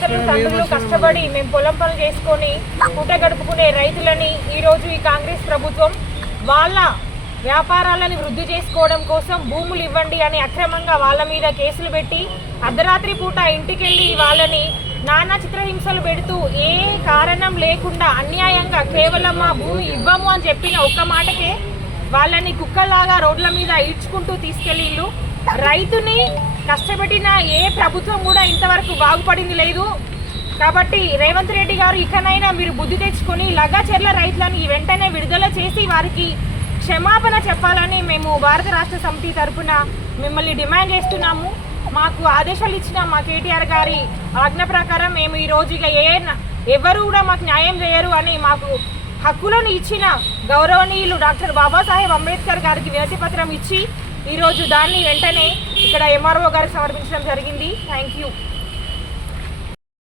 తాతలు తండ్రులు కష్టపడి మేము పొలం పనులు చేసుకొని పూట గడుపుకునే రైతులని ఈరోజు ఈ కాంగ్రెస్ ప్రభుత్వం వాళ్ళ వ్యాపారాలను వృద్ధి చేసుకోవడం కోసం భూములు ఇవ్వండి అని అక్రమంగా వాళ్ళ మీద కేసులు పెట్టి అర్ధరాత్రి పూట ఇంటికెళ్ళి వాళ్ళని నానా చిత్రహింసలు పెడుతూ ఏ కారణం లేకుండా అన్యాయంగా కేవలం మా భూమి ఇవ్వము అని చెప్పిన ఒక్క మాటకే వాళ్ళని కుక్కలాగా రోడ్ల మీద ఈడ్చుకుంటూ తీసుకెళ్ళిళ్ళు. రైతుని కష్టపెట్టిన ఏ ప్రభుత్వం కూడా ఇంతవరకు బాగుపడింది లేదు. కాబట్టి రేవంత్ రెడ్డి గారు ఇకనైనా మీరు బుద్ధి తెచ్చుకొని లగాచెర్ల రైతులను వెంటనే విడుదల చేసి వారికి క్షమాపణ చెప్పాలని మేము భారత రాష్ట్ర సమితి తరఫున మిమ్మల్ని డిమాండ్ చేస్తున్నాము. మాకు ఆదేశాలు ఇచ్చిన మా కేటీఆర్ గారి ఆజ్ఞ ప్రకారం మేము ఈరోజు ఇక ఎవరు కూడా మాకు న్యాయం చేయరు అని మాకు హక్కులను ఇచ్చిన గౌరవనీయులు డాక్టర్ బాబాసాహెబ్ అంబేద్కర్ గారికి వినతి పత్రం ఇచ్చి ఈరోజు దాన్ని వెంటనే ఇక్కడ ఎంఆర్ఓ గారికి సమర్పించడం జరిగింది. Thank you.